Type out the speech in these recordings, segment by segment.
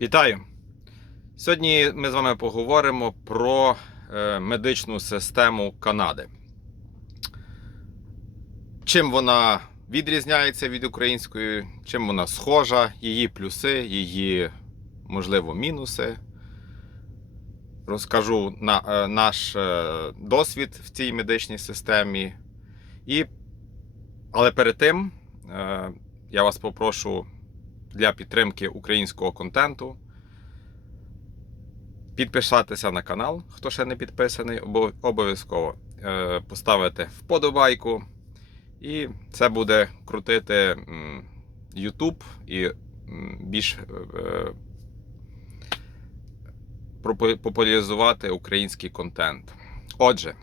Вітаю! Сьогодні ми з вами поговоримо про е, медичну систему Канади. Чим вона відрізняється від української, чим вона схожа, її плюси, її, можливо, мінуси. Розкажу на, е, наш е, досвід в цій медичній системі. І, але перед тим я вас попрошу для підтримки українського контенту. Підписатися на канал, хто ще не підписаний, обов'язково е, поставити вподобайку. І це буде крутити YouTube і більш е, популяризувати український контент. Отже,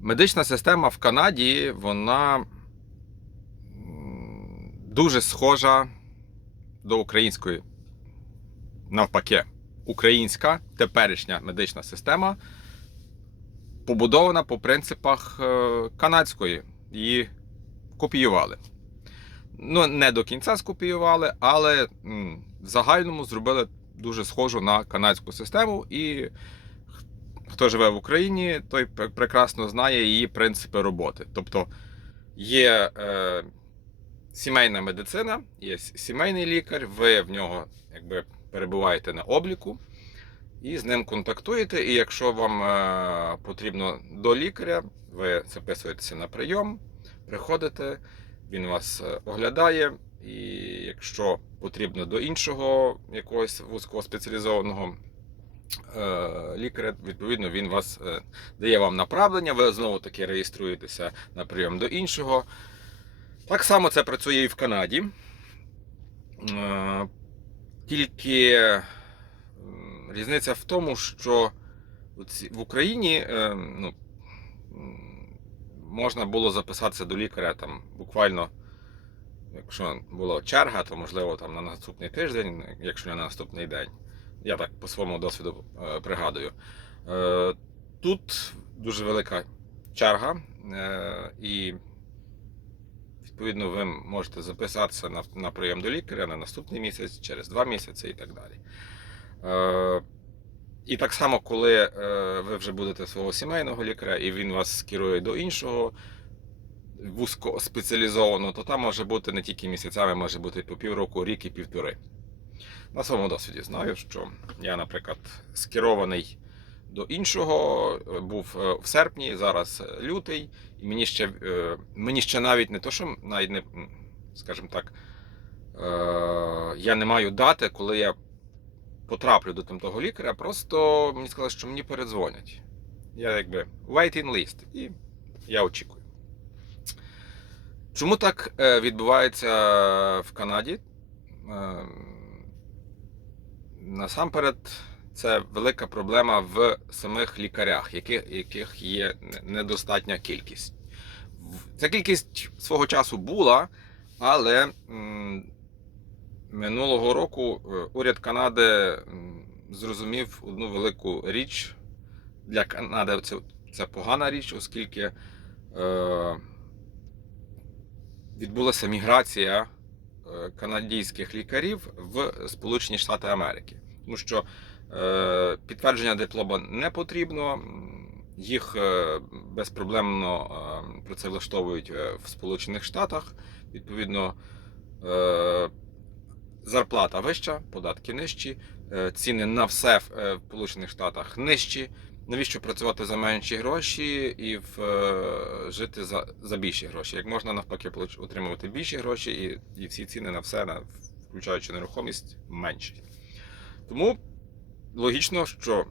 медична система в Канаді, вона дуже схожа до української. Навпаки, українська теперішня медична система побудована по принципах е, канадської. Її копіювали. Ну, не до кінця скопіювали, але в загальному зробили дуже схожу на канадську систему. І хто живе в Україні, той прекрасно знає її принципи роботи. Тобто є е, сімейна медицина, є сімейний лікар, ви в нього якби перебуваєте на обліку і з ним контактуєте. І якщо вам е, потрібно до лікаря, ви записуєтеся на прийом, приходите, він вас е, оглядає. І якщо потрібно до іншого якогось вузького спеціалізованого е, лікаря, відповідно, він вас дає вам направлення, ви знову таки реєструєтеся на прийом до іншого. Так само це працює і в Канаді. Е, Тільки різниця в тому, що в Україні е, ну, можна було записатися до лікаря там буквально, якщо була черга, то можливо там на наступний тиждень, якщо не на наступний день. Я так по своєму досвіду е, пригадую. Тут дуже велика черга, і відповідно ви можете записатися на, на прийом до лікаря на наступний місяць, через два місяці і так далі. Е, і так само, коли е, ви вже будете свого сімейного лікаря, і він вас скерує до іншого вузько спеціалізованого, то там може бути не тільки місяцями, може бути по півроку, рік і півтори. На своєму досвіді знаю, що я, наприклад, скерований до іншого, е, був е, в серпні, зараз е, лютий, і мені ще, мені ще навіть не то, що навіть не, скажімо так, я не маю дати, коли я потраплю до того лікаря, просто мені сказали, що мені передзвонять. Я якби waiting list, і я очікую. Чому так відбувається в Канаді? Е, Насамперед, це велика проблема в самих лікарях, яких, яких є недостатня кількість. Ця кількість свого часу була, але минулого року е, уряд Канади зрозумів одну велику річ. Для Канади це, це погана річ, оскільки е, відбулася міграція е, канадійських лікарів в Сполучені Штати Америки. Тому що підтвердження диплома не потрібно, їх е, безпроблемно е, працевлаштовують е, в Сполучених Штатах. Відповідно, е, зарплата вища, податки нижчі, е, ціни на все в е, Сполучених Штатах нижчі. Навіщо працювати за менші гроші і в, е, жити за, за більші гроші? Як можна навпаки отримувати більші гроші і, і всі ціни на все, на, включаючи нерухомість, менші. Тому логічно, що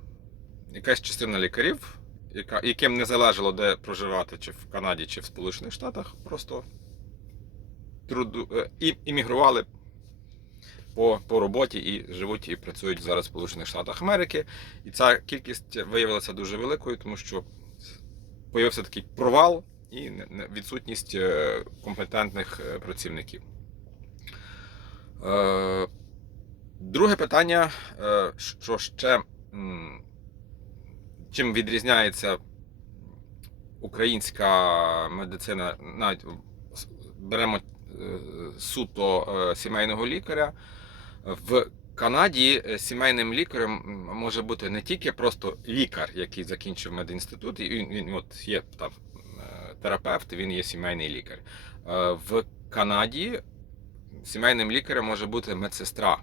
якась частина лікарів, яка, яким не залежало, де проживати, чи в Канаді, чи в Сполучених Штатах, просто труду, е, і, іммігрували по, по роботі і живуть і працюють зараз в Сполучених Штатах Америки. І ця кількість виявилася дуже великою, тому що появився такий провал і відсутність е, компетентних е, працівників. Друге питання, е, що ще чим відрізняється українська медицина, навіть беремо е, суто е, сімейного лікаря. В Канаді сімейним лікарем може бути не тільки просто лікар, який закінчив медінститут, і він, він от є там терапевт, він є сімейний лікар. В Канаді сімейним лікарем може бути медсестра.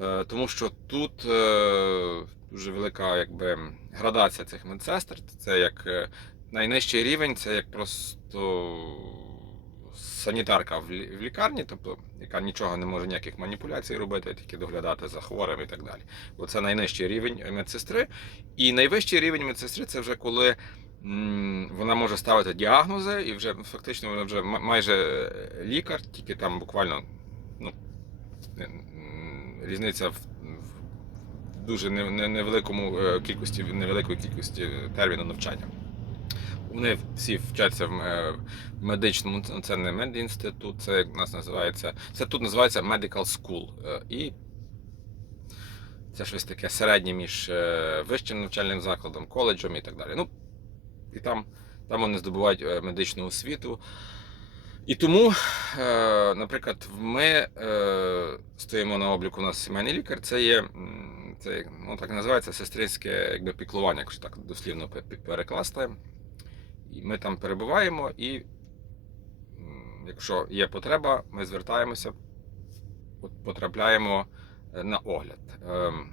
Е, Тому що тут е, дуже велика якби, градація цих медсестер. Це як е, найнижчий рівень, це як просто санітарка в лікарні, тобто яка нічого не може ніяких маніпуляцій робити, тільки доглядати за хворим і так далі. Оце найнижчий рівень медсестри. І найвищий рівень медсестри це вже коли вона може ставити діагнози, і вже фактично вона вже майже лікар, тільки там буквально ну, різниця в, дуже не- не- невеликому е, кількості, невеликої кількості терміну навчання. Вони всі вчаться в медичному, це- не медінститут, це як нас називається. Це тут називається Medical School. Е, І це щось таке середнє між е, вищим навчальним закладом, коледжем і так далі. Ну, і там, там вони здобувають е, медичну освіту. І тому, е, наприклад, ми е, стоїмо на обліку, у нас сімейний лікар, це є це, ну, так називається сестринське якби, піклування, якщо так дослівно пе- пе- перекласти. І ми там перебуваємо, і якщо є потреба, ми звертаємося, потрапляємо е, на огляд. Ем,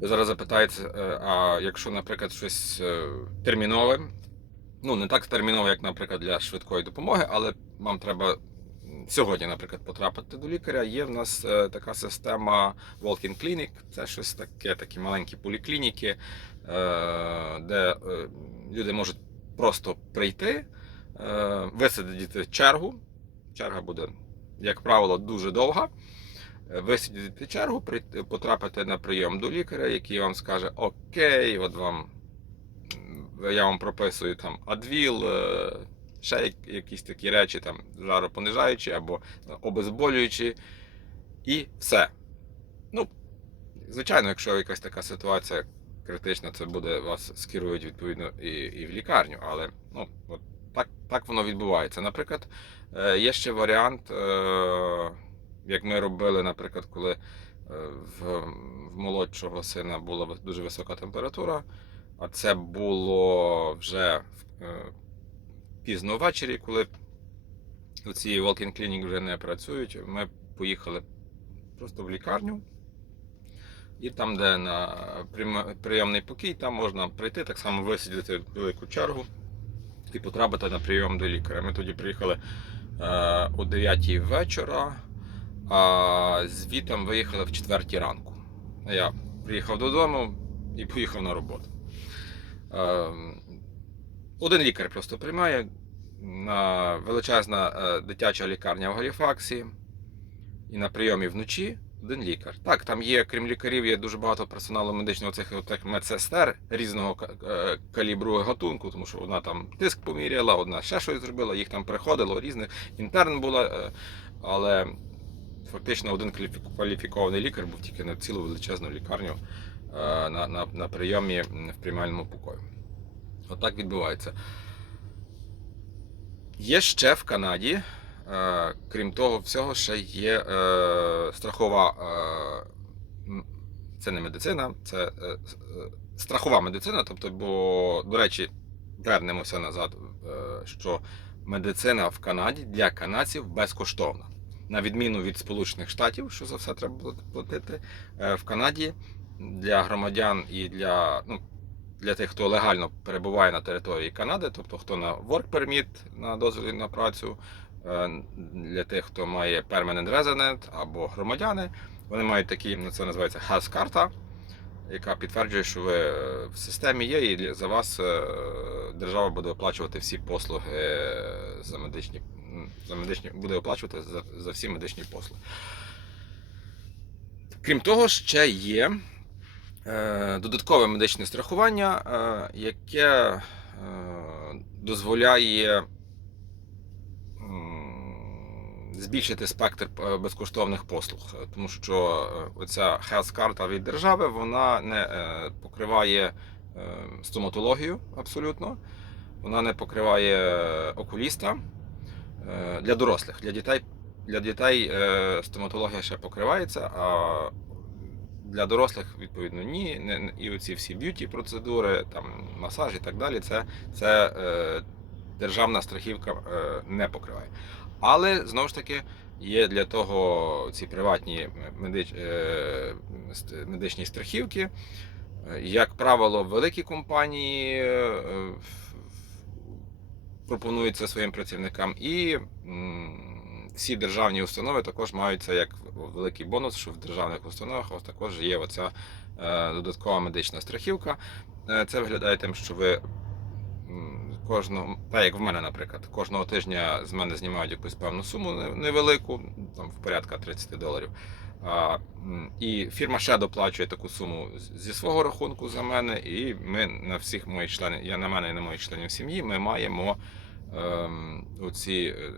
зараз запитаєте, е, а якщо, наприклад, щось термінове, ну не так терміново, як, наприклад, для швидкої допомоги, але вам треба сьогодні, наприклад, потрапити до лікаря. Є в нас е, така система Walk-in Clinic, це щось таке, такі маленькі поліклініки, е, де е, люди можуть просто прийти, висадити чергу. Черга буде, як правило, дуже довга. Висидіти чергу, потрапити на прийом до лікаря, який вам скаже: Окей, от вам я вам прописую там адвіл, е, ще якісь такі речі, там жаропонижаючі або обезболюючі, і все. Ну, звичайно, якщо якась така ситуація критична, це буде вас скерують відповідно і, і в лікарню, але ну, от так, так воно відбувається. Наприклад, е, є ще варіант, е, як ми робили, наприклад, коли в, в молодшого сина була дуже висока температура, а це було вже е, пізно ввечері, коли ці walk-in clinic вже не працюють. Ми поїхали просто в лікарню. І там, де на прийомний покій, там можна прийти, так само висидіти велику чергу і потрапити на прийом до лікаря. Ми тоді приїхали е, о 9 вечора, а звітом виїхали в 4 ранку. Я приїхав додому і поїхав на роботу. Е, один лікар просто приймає на величезна е, дитяча лікарня в Галіфаксі і на прийомі вночі один лікар. Так, там є, крім лікарів, є дуже багато персоналу медичного цих медсестер різного е, калібру гатунку, тому що одна там тиск поміряла, одна ще щось зробила, їх там приходило різних. Інтерн була, е, але фактично один кваліфікований лікар був тільки на цілу величезну лікарню на, на, на прийомі в приймальному покої. Отак відбувається. Є ще в Канаді, е, крім того всього, ще є е, страхова. Е, це не медицина, це е, е, страхова медицина. Тобто, бо, до речі, вернемося назад, е, що медицина в Канаді для канадців безкоштовна. На відміну від Сполучених Штатів, що за все треба платити, е, в Канаді для громадян і для, ну, для тих, хто легально перебуває на території Канади, тобто хто на work permit, на дозвіл на працю, е, для тих, хто має permanent resident або громадяни, вони мають такі, ну, це називається HAS-карта, яка підтверджує, що ви е, в системі є, і за вас е, держава буде оплачувати всі послуги за медичні, за медичні буде оплачувати за, за всі медичні послуги. Крім того, ще є додаткове медичне страхування, е, яке е, дозволяє збільшити спектр е, безкоштовних послуг, Е, тому що е, оця health-карта від держави вона не е, покриває е, стоматологію абсолютно, вона не покриває окуліста. Е, для дорослих, для дітей для дітей е, стоматологія ще покривається, а для дорослих, відповідно, ні. І оці всі б'юті процедури, там, масаж і так далі, це, це е, державна страхівка е, не покриває. Але знову ж таки є для того ці приватні медич, е, медичні страхівки. Як правило, великі компанії е, пропонують це своїм працівникам, і всі державні установи також мають це як великий бонус, що в державних установах вас також є оця е, додаткова медична страхівка. Е, Це виглядає тим, що ви кожного, так як в мене, наприклад, кожного тижня з мене знімають якусь певну суму невелику, там в порядка 30 доларів. А, і фірма ще доплачує таку суму зі свого рахунку за мене, і ми на всіх моїх членів, я на мене і на моїх членів сім'ї, ми маємо ем, оці е,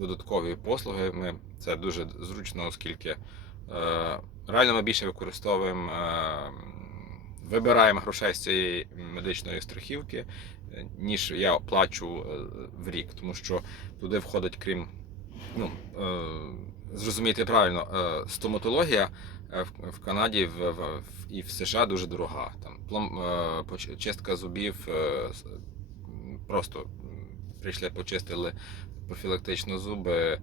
додаткові послуги. Це дуже зручно, оскільки е, реально ми більше використовуємо, е, вибираємо грошей з цієї медичної страхівки, е, ніж я плачу в рік, тому що туди входить, крім ну, зрозуміти правильно, стоматологія в, Канаді в, в, і в США дуже дорога. Там плом, чистка зубів просто прийшли, почистили профілактично зуби.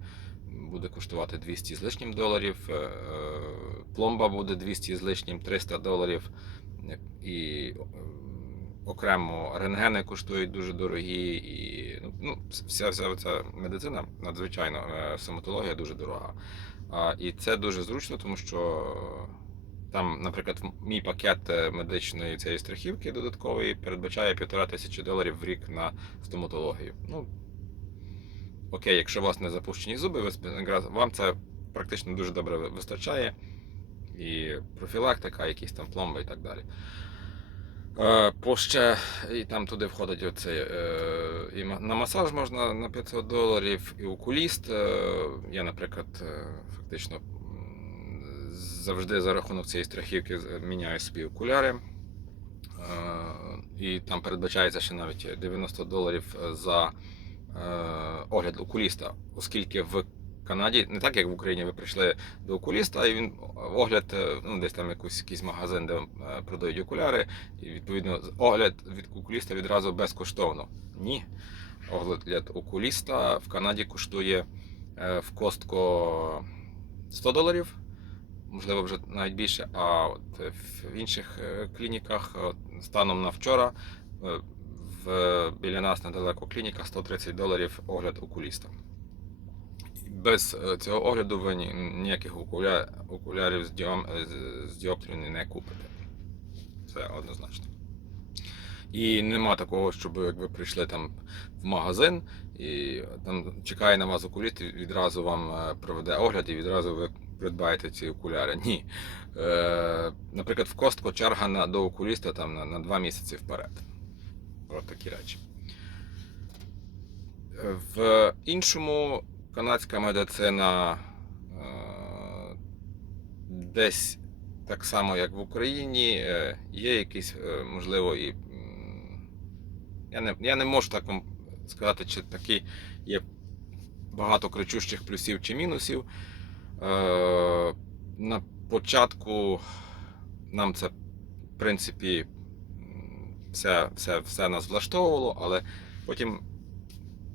Буде коштувати 200 з лишнім доларів, е, пломба буде 200 з лишнім 300 доларів. І е, окремо рентгени коштують дуже дорогі, і ну, ну, вся, вся ця медицина надзвичайно е, стоматологія дуже дорога. І це дуже зручно, тому що там, наприклад, мій пакет е, медичної цієї страхівки додаткової передбачає півтора тисячі доларів в рік на стоматологію. Ну, окей, якщо у вас не запущені зуби, вам це практично дуже добре вистачає. І профілактика, якісь там пломби і так далі. Е, По ще, і там туди входить оцей, е, і на масаж можна на 500 доларів, і окуліст. Я, наприклад, фактично завжди за рахунок цієї страхівки міняю собі окуляри. Е, І там передбачається ще навіть 90 доларів за е, огляд окуліста, оскільки в Канаді, не так як в Україні, ви прийшли до окуліста, і він огляд, е, ну десь там якийсь, якийсь магазин, де продають окуляри, і відповідно огляд від окуліста відразу безкоштовно. Ні. Огляд окуліста в Канаді коштує в костко 100 доларів, можливо, вже навіть більше. А от е, в інших е, клініках от, станом на вчора е, в, біля нас недалеко клініка 130 доларів огляд окуліста. Без е, цього огляду ви ні- ніяких окуля... окулярів з, діом... е, з- діоптрією не купите. Це однозначно. І нема такого, щоб як ви прийшли там в магазин і там чекає на вас окуліст, і відразу вам е, проведе огляд і відразу ви придбаєте ці окуляри. Ні. Е, наприклад, в Костко черга на, до окуліста там на, на 2 місяці вперед. От такі речі. В іншому канадська медицина е, десь так само, як в Україні, е, є якісь, е, можливо, і. Я не, я не можу так вам сказати, чи такі є багато кричущих плюсів чи мінусів. Е, на початку нам це, в принципі, все, все, все нас влаштовувало, але потім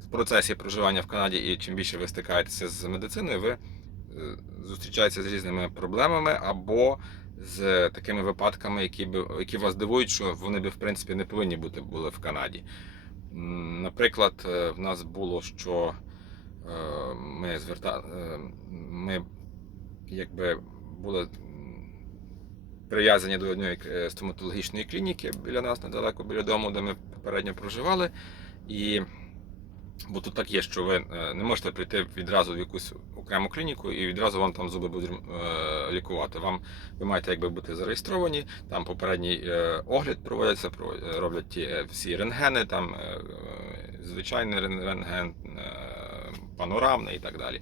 в процесі проживання в Канаді і чим більше ви стикаєтеся з медициною, ви е, зустрічаєтеся з різними проблемами або з такими випадками, які, би, які вас дивують, що вони би в принципі не повинні бути були в Канаді. Наприклад, е, в нас було, що ми зверта... е, ми якби були прив'язані до однієї е, стоматологічної клініки біля нас недалеко біля дому, де ми попередньо проживали. І Бо тут так є, що ви е, не можете прийти відразу в якусь окрему клініку і відразу вам там зуби будуть е, лікувати. Вам ви маєте якби бути зареєстровані, там попередній е, огляд проводиться, про- е, роблять ті е, всі рентгени, там е, е, звичайний рен- рентген, е, панорамний і так далі.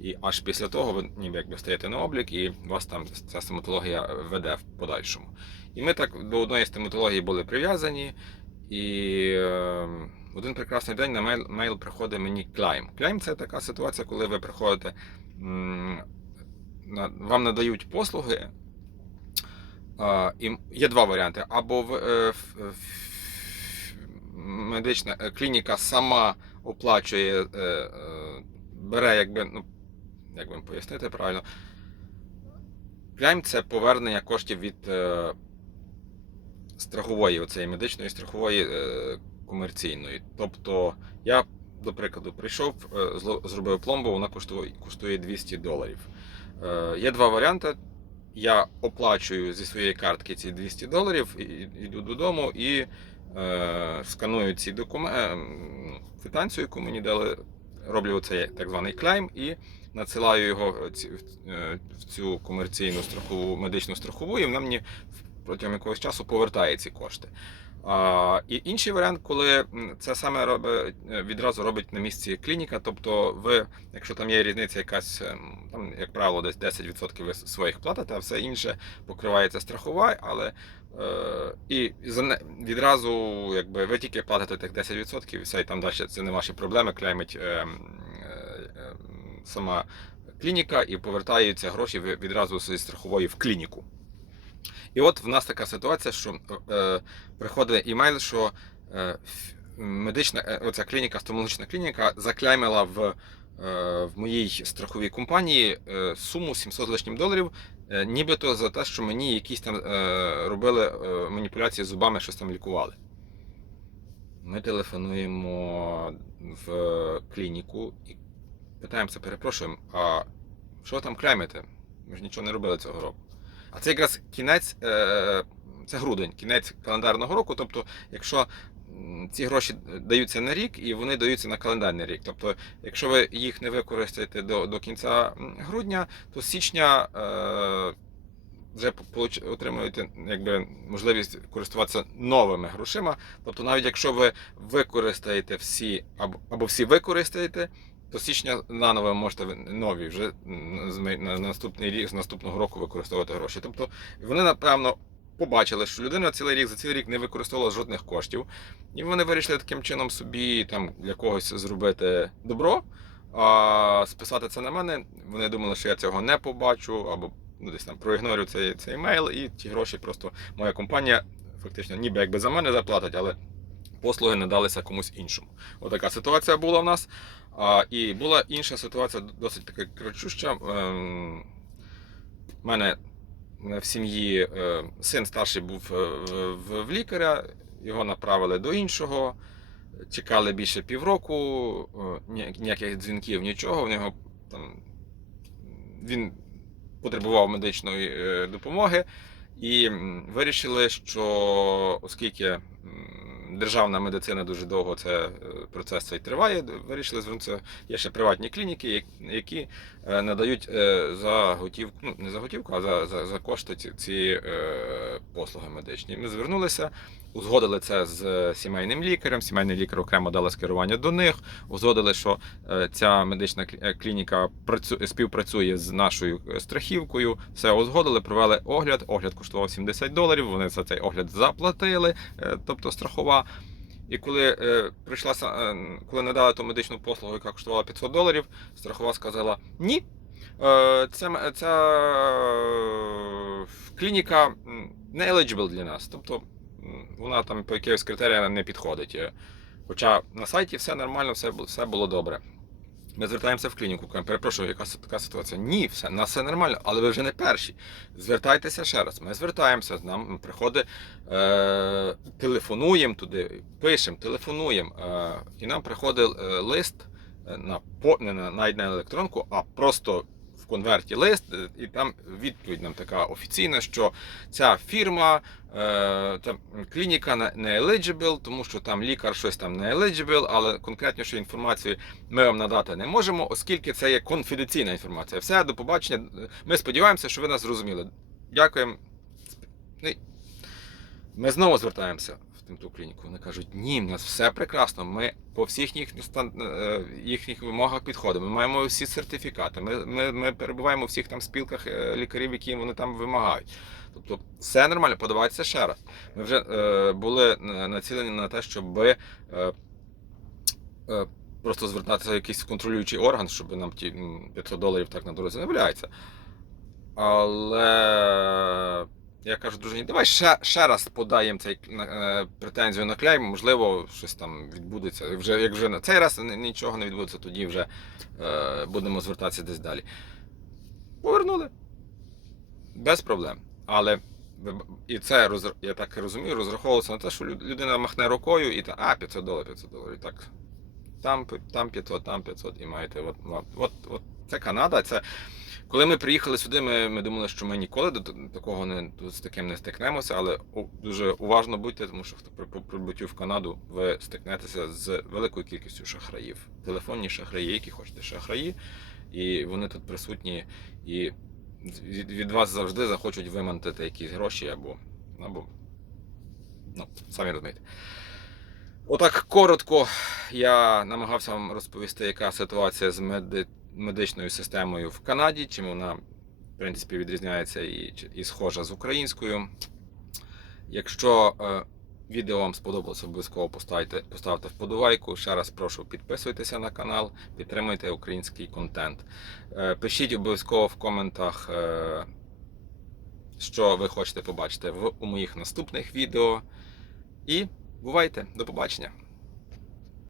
І аж після того ви ніби якби стаєте на облік, і вас там ця стоматологія веде в подальшому. І ми так до одної стоматології були прив'язані. І е, один прекрасний день на мейл, мейл приходить мені клайм. Клайм це така ситуація, коли ви приходите м, на- вам надають послуги. А, І є два варіанти. Або в, е, в- медична е, клініка сама оплачує, е, е, бере, якби, ну, як вам пояснити правильно. Клейм це повернення коштів від е, страхової, оцеї медичної страхової е, комерційної. Тобто я, до прикладу, прийшов, е, зробив пломбу, вона коштує, коштує 200 доларів. Е, Є два варіанти. Я оплачую зі своєї картки ці 200 доларів, йду додому і е, сканую ці документи, квитанцію, яку мені дали, роблю цей так званий клейм і надсилаю його в- е, в цю комерційну страхову медичну страхову, і вона мені протягом якогось часу повертає ці кошти. І інший варіант, коли це саме робить, е, відразу робить на місці клініка. Тобто, ви, якщо там є різниця якась, ем, там, як правило, десь 10% ви своїх платите, а все інше покривається страхова, але е, і відразу, якби ви тільки платите тих 10%, і все, і там далі це не ваші проблеми, клеймить е, е, е, сама клініка і повертаються гроші відразу зі страхової в клініку. І от в нас така ситуація, що е, приходить імейл, що е, медична е, оця клініка, стоматологічна клініка заклеймила в, е, в моїй страховій компанії е, суму 700 з лишнім доларів, е, нібито за те, що мені якісь там е, робили е, маніпуляції з зубами, щось там лікували. Ми телефонуємо в клініку і питаємося, перепрошуємо, а що ви там клеймите? Ми ж нічого не робили цього року. А це якраз кінець, е, це грудень, кінець календарного року. Тобто, якщо ці гроші даються на рік і вони даються на календарний рік. Тобто, якщо ви їх не використаєте до, до кінця грудня, то з січня е, вже отримуєте якби, можливість користуватися новими грошима. Тобто, навіть якщо ви використаєте всі або, або всі використаєте, з січня наново можете нові вже на наступний рік з наступного року використовувати гроші. Тобто вони напевно побачили, що людина цілий рік за цілий рік не використовувала жодних коштів, і вони вирішили таким чином собі там для когось зробити добро. А списати це на мене. Вони думали, що я цього не побачу, або ну, десь там проігнорю цей, цей мейл, і ті гроші просто моя компанія фактично ніби якби за мене заплатить, але послуги не далися комусь іншому. Отака ситуація була в нас. А, і була інша ситуація, досить така кричуща. Ем, У мене в сім'ї е, син старший був е, в, лікаря, його направили до іншого. Чекали більше півроку, е, ніяких дзвінків, нічого. В нього там він потребував медичної е, допомоги, і вирішили, що оскільки державна медицина дуже довго це е, процес цей триває, вирішили звернутися. Є ще приватні клініки, які е, надають е, за готівку, ну не за готівку, а за, за, за кошти ці, ці послуги медичні. Ми звернулися, узгодили це з сімейним лікарем. Сімейний лікар окремо дала скерування до них. Узгодили, що е, ця медична е, клініка співпрацює з нашою е, страхівкою. Все узгодили, провели огляд. Огляд коштував 70 доларів. Вони за цей огляд заплатили, е, тобто страхова. І коли е, прийшла е, коли надали ту медичну послугу, яка коштувала 500 доларів, страхова сказала: ні. Е, ця, ця е, клініка не eligible для нас. Тобто вона там по якихось критеріям не підходить. Е, Хоча на сайті все нормально, все, все було добре. Ми звертаємося в клініку, кажемо, перепрошую, яка така ситуація? Ні, все, на все нормально, але ви вже не перші. Звертайтеся ще раз. Ми звертаємося, нам приходить, е, телефонуємо туди, пишемо, телефонуємо. Е, і нам приходить е, лист е, на, не на, навіть на електронку, а просто конверті лист, е, і там відповідь нам така офіційна, що ця фірма, е, та клініка не- eligible, тому що там лікар щось там не eligible, але конкретнішу інформацію ми вам надати не можемо, оскільки це є конфіденційна інформація. Все, до побачення. Ми сподіваємося, що ви нас зрозуміли. Дякуємо. Ми знову звертаємося в ту клініку. Вони кажуть, ні, в нас все прекрасно. Ми по всіх їхніх, е, їхніх вимогах підходимо. Ми маємо всі сертифікати. Ми, ми, ми перебуваємо у всіх там спілках е, лікарів, які вони там вимагають. Тобто все нормально, подавайтеся ще раз. Ми вже е, були націлені на те, щоб е, е, просто звертатися в якийсь контролюючий орган, щоб нам ті 500 доларів так на дорозі не валяється. Але я кажу, дружині, давай ще, ще раз подаємо цей е, претензію на клейм, можливо, щось там відбудеться. Вже, як вже на цей раз нічого не відбудеться, тоді вже е, будемо звертатися десь далі. Повернули. Без проблем. Але і це я так розумію, розраховувалося на те, що людина махне рукою і та, а, 500 доларів, 500 доларів. Так. Там, там 500, там 500 і маєте. От, от, от, от це Канада. Це коли ми приїхали сюди, ми, ми думали, що ми ніколи до, такого не з таким не стикнемося, але дуже уважно будьте, тому що хто при прибуттю в Канаду ви стикнетеся з великою кількістю шахраїв. Телефонні шахраї, які хочете шахраї, і вони тут присутні, і від, вас завжди захочуть вимантити якісь гроші або, або ну, самі розумієте. Отак коротко я намагався вам розповісти, яка ситуація з меди... медичною системою в Канаді, чим вона, в принципі, відрізняється і, і схожа з українською. Якщо е, відео вам сподобалося, обов'язково поставте, поставте вподобайку. Ще раз прошу підписуйтеся на канал, підтримуйте український контент. Е, пишіть обов'язково в коментах, е, що ви хочете побачити в, у моїх наступних відео. І бувайте, до побачення!